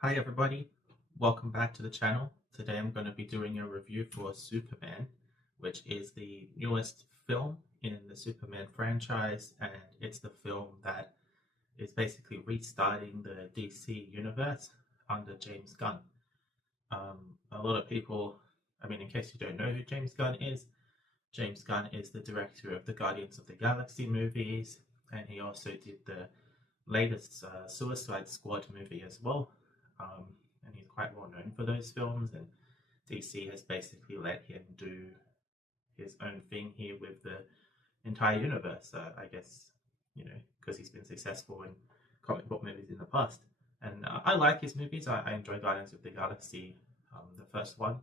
Hi everybody, welcome back to the channel. Today I'm going to be doing a review for Superman, which is the newest film in the Superman franchise, and it's the film that is basically restarting the DC universe under James Gunn. A lot of people, in case you don't know who James Gunn is the director of the Guardians of the Galaxy movies, and he also did the latest Suicide Squad movie as well. Um, and he's quite well known for those films. And DC has basically let him do his own thing here with the entire universe. I guess because he's been successful in comic book movies in the past. And I like his movies. I enjoy Guardians of the Galaxy, the first one,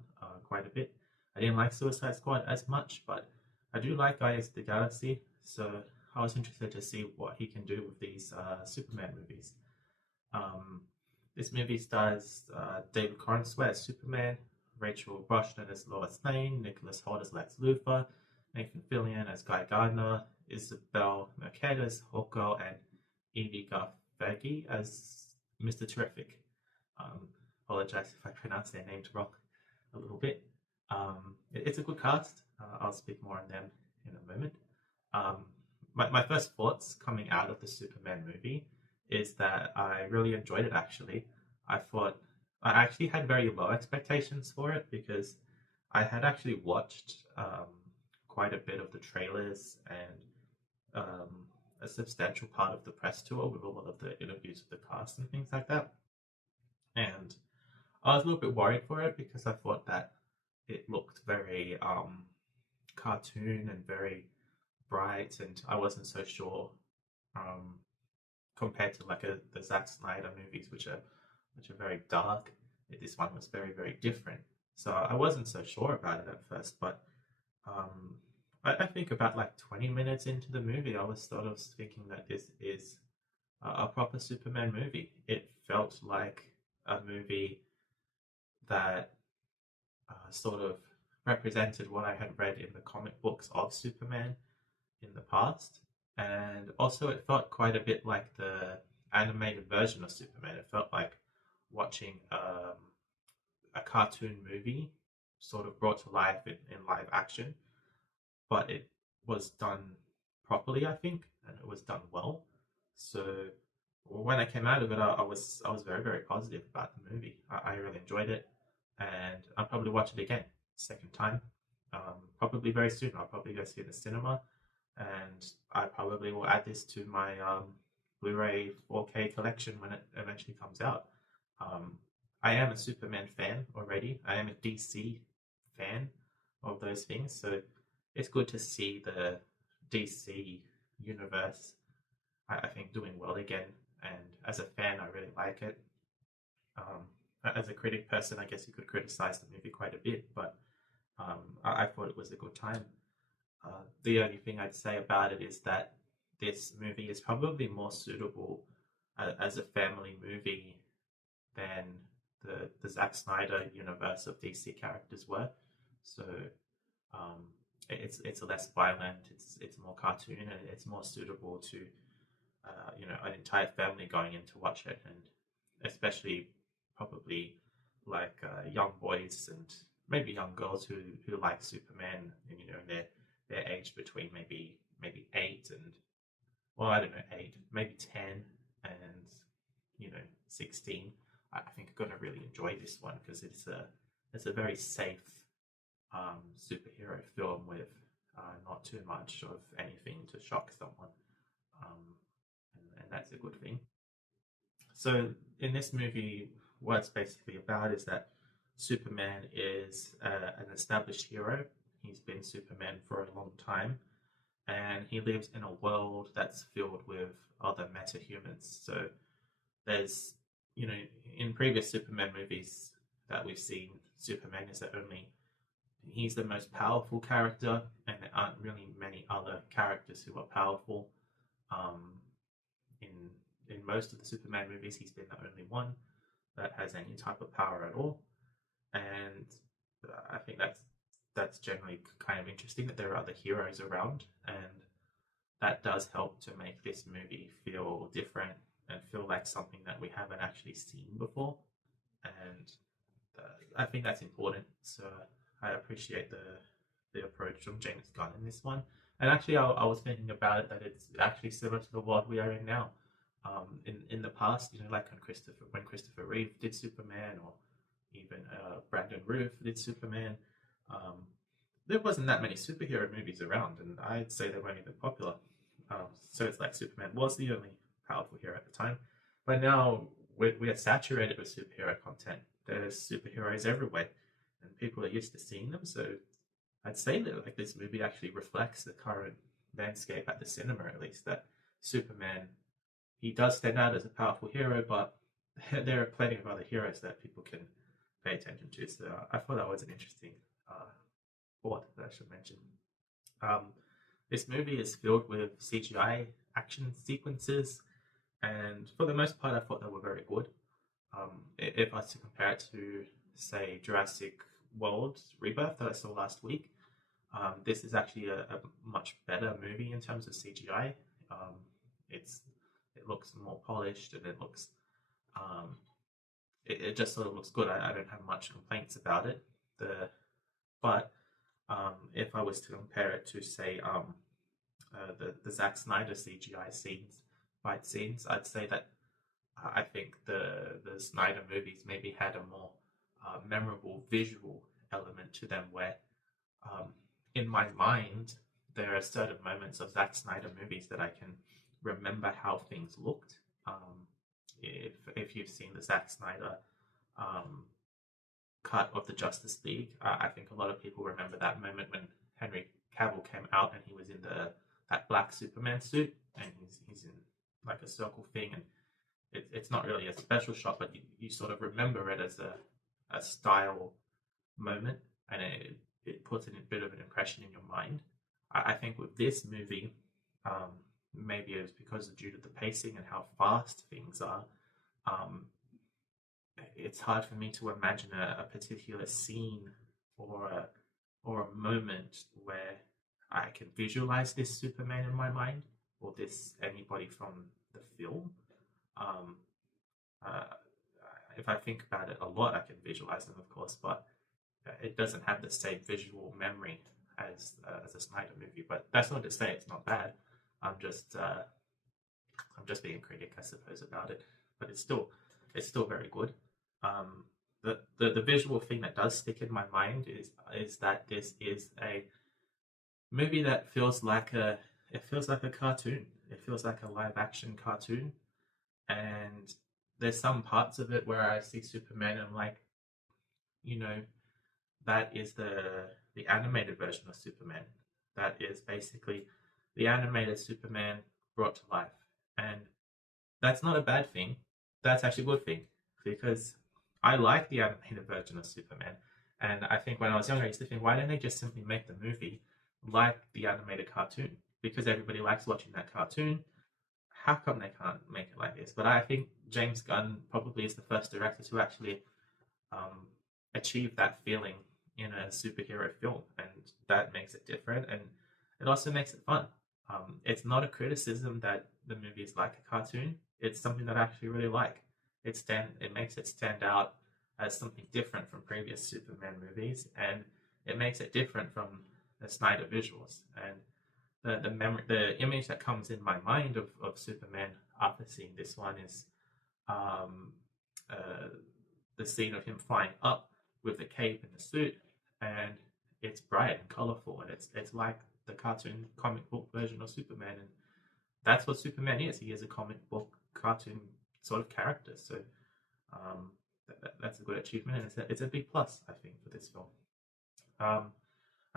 quite a bit. I didn't like Suicide Squad as much, but I do like Guardians of the Galaxy. So I was interested to see what he can do with these Superman movies. Um, this movie stars David Corenswet as Superman, Rachel Brosnahan as Lois Lane, Nicholas Hoult as Lex Luthor, Nathan Fillion as Guy Gardner, Isabel Merced as Hawkgirl, and Evie Garfaghi as Mr. Terrific. Apologize if I pronounce their names wrong a little bit. It's a good cast. I'll speak more on them in a moment. Um, my first thoughts coming out of the Superman movie is that I really enjoyed it actually. I thought I actually had very low expectations for it because I had actually watched quite a bit of the trailers and a substantial part of the press tour with a lot of the interviews with the cast and things like that. And I was a little bit worried for it because I thought that it looked very cartoon and very bright, and I wasn't so sure um, compared to like the Zack Snyder movies, which are very dark. This one was very different, so I wasn't so sure about it at first. But um, I think about like 20 minutes into the movie, I was sort of thinking that this is a proper Superman movie. It felt like a movie that sort of represented what I had read in the comic books of Superman in the past. And also, it felt quite a bit like the animated version of Superman. It felt like watching a cartoon movie sort of brought to life in live action, but it was done properly, I think, and it was done well. So when I came out of it, I was very positive about the movie. I really enjoyed it, and I'll probably watch it again, second time, probably very soon. I'll probably go see it in the cinema, and I probably will add this to my Blu-ray 4K collection when it eventually comes out. Um, I am a Superman fan already. I am a DC fan of those things, so it's good to see the DC universe, I think, doing well again. And as a fan, I really like it. As a critic person, I guess you could criticize the movie quite a bit, but I thought it was a good time. The only thing I'd say about it is that this movie is probably more suitable as a family movie than the Zack Snyder universe of DC characters were. So um, it's less violent, it's more cartoon, and it's more suitable to an entire family going in to watch it, and especially probably like young boys and maybe young girls who like Superman, and their age between maybe 8 and, well, I don't know, 8, maybe 10 and 16. I think are going to really enjoy this one because it's a very safe superhero film with not too much of anything to shock someone, and that's a good thing. So in this movie, what it's basically about is that Superman is an established hero. He's been Superman for a long time, and he lives in a world that's filled with other metahumans. So there's, in previous Superman movies that we've seen, Superman is he's the most powerful character, and there aren't really many other characters who are powerful. Um, in in most of the Superman movies, he's been the only one that has any type of power at all, and I think that's generally kind of interesting that there are other heroes around, and that does help to make this movie feel different and feel like something that we haven't actually seen before. I think that's important. So I appreciate the approach from James Gunn in this one. And actually, I was thinking about it that it's actually similar to the world we are in now. In the past, like when Christopher Reeve did Superman, or even Brandon Routh did Superman, um, there wasn't that many superhero movies around, and I'd say they weren't even popular. So it's like Superman was the only powerful hero at the time, but now we are saturated with superhero content. There's superheroes everywhere, and people are used to seeing them. So I'd say that like this movie actually reflects the current landscape at the cinema, at least. That Superman, he does stand out as a powerful hero, but there are plenty of other heroes that people can pay attention to. So I thought that was an interesting thought that I should mention. Um, this movie is filled with CGI action sequences, and for the most part, I thought they were very good. If I was to compare it to, say, Jurassic World Rebirth that I saw last week, this is actually a much better movie in terms of CGI. It's it looks more polished, and it looks it just sort of looks good. I don't have much complaints about it. But if I was to compare it to, say, the Zack Snyder CGI fight scenes, I'd say that I think the Snyder movies maybe had a more memorable visual element to them, where in my mind there are certain moments of Zack Snyder movies that I can remember how things looked. If you've seen the Zack Snyder cut of the Justice League, I think a lot of people remember that moment when Henry Cavill came out and he was in that black Superman suit, and he's in like a circle thing, and it's not really a special shot, but you sort of remember it as a style moment, and it puts a bit of an impression in your mind. I think with this movie, maybe it was because due to the pacing and how fast things are, it's hard for me to imagine a particular scene or a moment where I can visualize this Superman in my mind, or this anybody from the film. Um, uh, if I think about it a lot, I can visualize them, of course, but it doesn't have the same visual memory as a Snyder movie. But that's not to say it's not bad. I'm just being a critic, I suppose, about it. But it's still very good. The visual thing that does stick in my mind is that this is a movie that feels like a cartoon. It feels like a live action cartoon, and there's some parts of it where I see Superman and I'm like, you know, that is the animated version of Superman. That is basically the animated Superman brought to life, and that's not a bad thing. That's actually a good thing, because I like the animated version of Superman, and I think when I was younger, I used to think, why don't they just simply make the movie like the animated cartoon? Because everybody likes watching that cartoon. How come they can't make it like this? But I think James Gunn probably is the first director to actually um, achieve that feeling in a superhero film, and that makes it different, and it also makes it fun. It's not a criticism that the movie is like a cartoon. It's something that I actually really like. It makes it stand out as something different from previous Superman movies, and it makes it different from the Snyder visuals. And the image that comes in my mind of Superman after seeing this one is um, uh, the scene of him flying up with the cape and the suit, and it's bright and colorful, and it's like the cartoon comic book version of Superman, and that's what Superman is. He is a comic book cartoon sort of character. So that's a good achievement, and it's a big plus, I think, for this film. Um,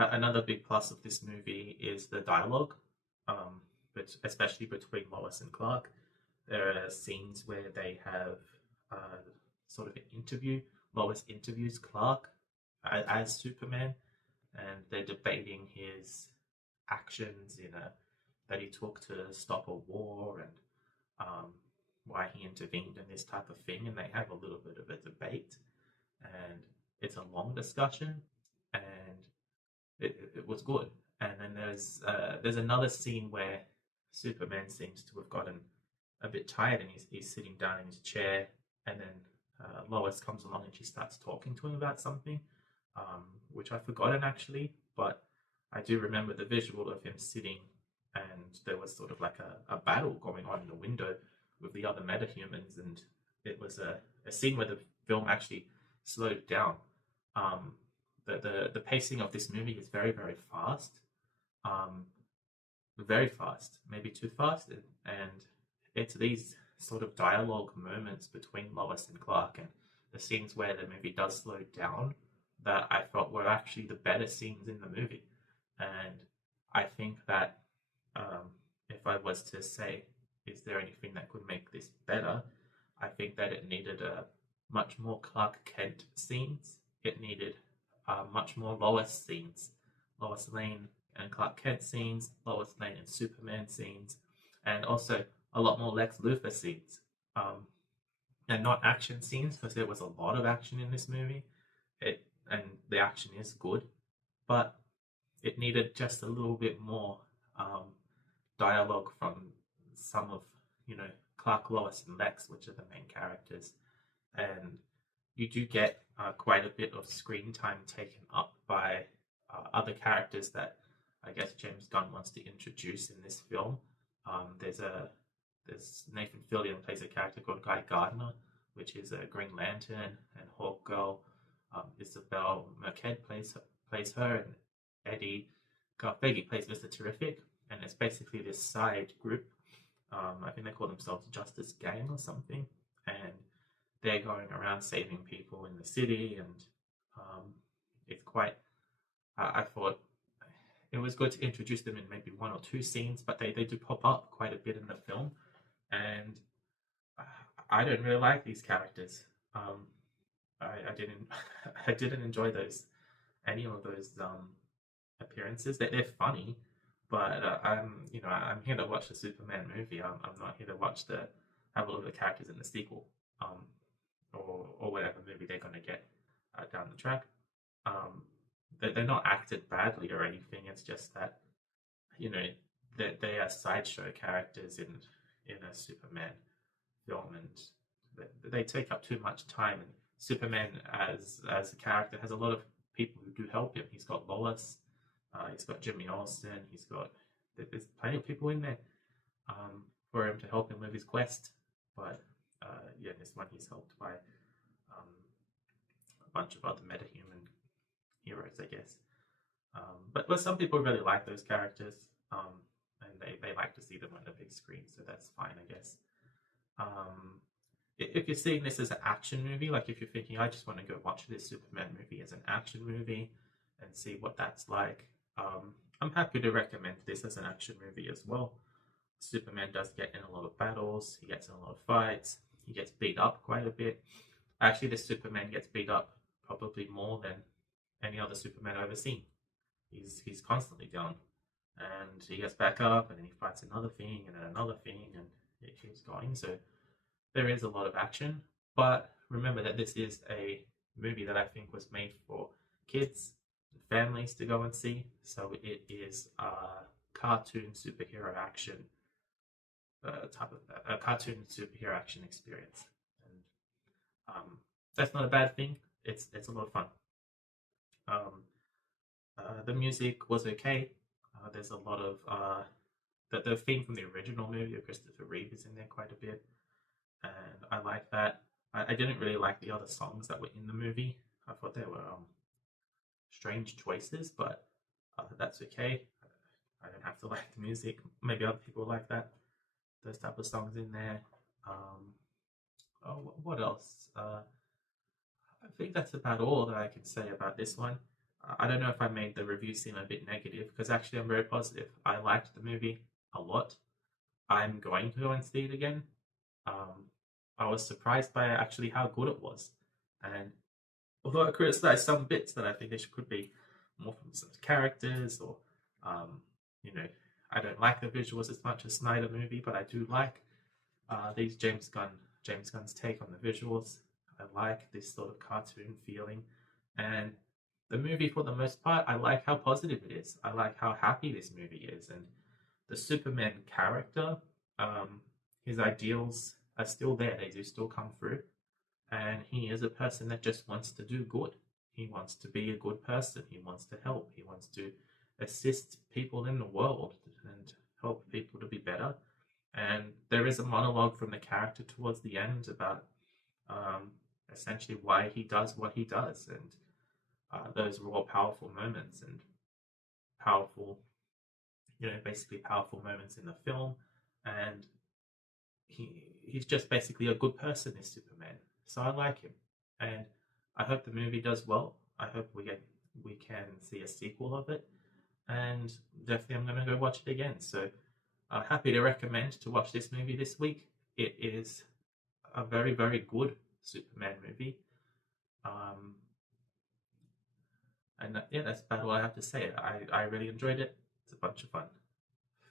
Another big plus of this movie is the dialogue, but especially between Lois and Clark. There are scenes where they have sort of an interview. Lois interviews Clark as Superman, and they're debating his actions that he took to stop a war, and why he intervened in this type of thing. And they have a little bit of a debate, and it's a long discussion, and it was good. And then there's another scene where Superman seems to have gotten a bit tired, and he's sitting down in his chair, and then Lois comes along and she starts talking to him about something, which I've forgotten actually, but I do remember the visual of him sitting and there was sort of like a battle going on in the window with the other metahumans, and it was a scene where the film actually slowed down. Um, the pacing of this movie is very, very fast. Um, Very fast, maybe too fast, and it's these sort of dialogue moments between Lois and Clark and the scenes where the movie does slow down that I felt were actually the better scenes in the movie. And I think that if I was to say, is there anything that could make this better? I think that it needed a much more Clark Kent scenes. It needed much more Lois scenes, Lois Lane and Clark Kent scenes, Lois Lane and Superman scenes, and also a lot more Lex Luthor scenes. And not action scenes, because there was a lot of action in this movie. And the action is good, but it needed just a little bit more dialogue from some of, you know, Clark, Lois, and Lex, which are the main characters. And you do get quite a bit of screen time taken up by other characters that I guess James Gunn wants to introduce in this film. There's Nathan Fillion plays a character called Guy Gardner, which is a Green Lantern and Hawk Girl. Isabel Merced plays her, and Eddie Garfegi plays Mr. Terrific. And it's basically this side group. I think they call themselves Justice Gang or something, and they're going around saving people in the city. And it's quite. I thought it was good to introduce them in maybe one or two scenes, but they do pop up quite a bit in the film, and I don't really like these characters. I didn't I didn't enjoy any of those appearances. They're funny, but I'm here to watch the Superman movie. I'm not here to have all of the characters in the sequel, or whatever movie they're going to get down the track. They're not acted badly or anything. It's just that, you know, they are sideshow characters in a Superman film, and they take up too much time. And Superman as a character has a lot of people who do help him. He's got Lois, he's got Jimmy Olsen, there's plenty of people in there for him to help him with his quest. But yeah, this one he's helped by a bunch of other metahuman heroes, I guess. But some people really like those characters, and they like to see them on the big screen, so that's fine, I guess. If you're seeing this as an action movie, like if you're thinking, I just want to go watch this Superman movie as an action movie and see what that's like, I'm happy to recommend this as an action movie as well. Superman does get in a lot of battles, he gets in a lot of fights, he gets beat up quite a bit. Actually, this Superman gets beat up probably more than any other Superman I've ever seen. He's constantly down, and he gets back up, and then he fights another thing, and then another thing, and it keeps going. So there is a lot of action, but remember that this is a movie that I think was made for kids and families to go and see. So it is a cartoon superhero action type of a cartoon superhero action experience, and that's not a bad thing. It's a lot of fun. The music was okay. There's a lot of the theme from the original movie of Christopher Reeve is in there quite a bit, and I like that. I didn't really like the other songs that were in the movie. I thought they were strange choices, but that's okay. I don't have to like the music. Maybe other people like that. Those type of songs in there. What else? I think that's about all that I can say about this one. I don't know if I made the review seem a bit negative, because actually I'm very positive. I liked the movie a lot. I'm going to go and see it again. I was surprised by actually how good it was. And although I criticized some bits that I think there could be more from some characters, or, you know, I don't like the visuals as much as Snyder movie, but I do like these James Gunn's take on the visuals. I like this sort of cartoon feeling, and the movie, for the most part, I like how positive it is. I like how happy this movie is, and the Superman character, his ideals are still there. They do still come through, and he is a person that just wants to do good. He wants to be a good person. He wants to help. He wants to assist people in the world and help people to be better. And there is a monologue from the character towards the end about um, essentially why he does what he does, and those were all powerful moments and powerful, basically powerful moments in the film. And he's just basically a good person, is Superman. So I like him, and I hope the movie does well. I hope we can see a sequel of it, and definitely I'm going to go watch it again. So happy to recommend to watch this movie this week. It is a very, very good Superman movie. Um, and yeah, that's about all I have to say. I really enjoyed it. It's a bunch of fun.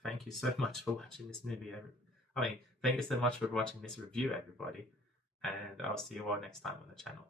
Thank you so much for watching this movie. Thank you so much for watching this review, everybody. And I'll see you all next time on the channel.